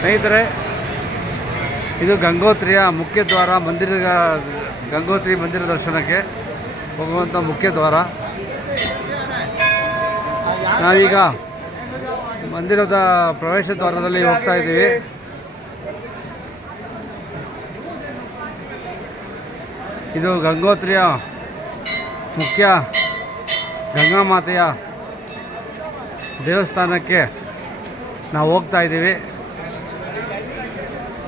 ಸ್ನೇಹಿತರೆ, ಇದು ಗಂಗೋತ್ರಿಯ ಮುಖ್ಯ ದ್ವಾರ, ಮಂದಿರದ ಗಂಗೋತ್ರಿ ಮಂದಿರ ದರ್ಶನಕ್ಕೆ ಹೋಗುವಂಥ ಮುಖ್ಯ ದ್ವಾರ. ನಾವೀಗ ಮಂದಿರದ ಪ್ರವೇಶ ದ್ವಾರದಲ್ಲಿ ಹೋಗ್ತಾ ಇದ್ದೀವಿ. ಇದು ಗಂಗೋತ್ರಿಯ ಮುಖ್ಯ ಗಂಗಾ ಮಾತೆಯ ದೇವಸ್ಥಾನಕ್ಕೆ ನಾವು ಹೋಗ್ತಾ ಇದ್ದೀವಿ.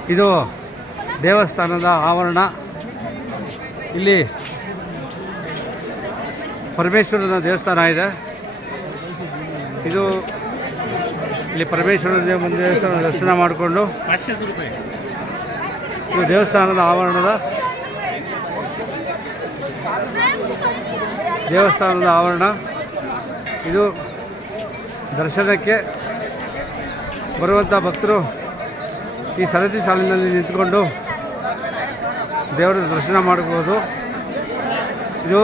ಇದು ದೇವಸ್ಥಾನದ ಆವರಣ. ಇಲ್ಲಿ ಪರಮೇಶ್ವರನ ದೇವಸ್ಥಾನ ಇದೆ. ಇದು ಇಲ್ಲಿ ಪರಮೇಶ್ವರನ ದೇವ ದೇವಸ್ಥಾನ ದರ್ಶನ ಮಾಡಿಕೊಂಡು ಇದು ದೇವಸ್ಥಾನದ ಆವರಣದ ದೇವಸ್ಥಾನದ ಆವರಣ. ಇದು ದರ್ಶನಕ್ಕೆ ಬರುವಂಥ ಭಕ್ತರು ಈ ಸರತಿ ಸಾಲಿನಲ್ಲಿ ನಿಂತ್ಕೊಂಡು ದೇವರ ದರ್ಶನ ಮಾಡಬಹುದು ಇದು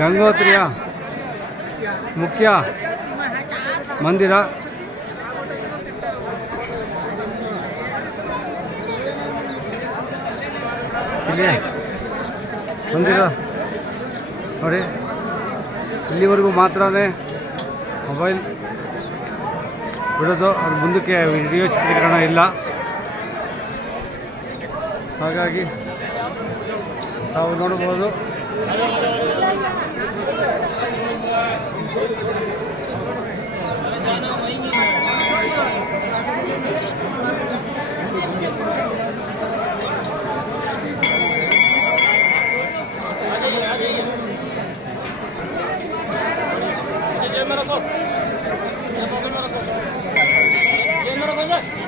ಗಂಗೋತ್ರಿಯ ಮುಖ್ಯ ಮಂದಿರ. ಮಂದಿರ. ನೋಡಿ, ಇಲ್ಲಿವರೆಗೂ ಮಾತ್ರನೇ ಮೊಬೈಲ್ ಬಿಡೋದು. ಅದು ಮುಂದಕ್ಕೆ ವಿಡಿಯೋ ಚಿತ್ರೀಕರಣ ಇಲ್ಲ. ಹಾಗಾಗಿ ನಾವು ನೋಡಬಹುದು. Yes.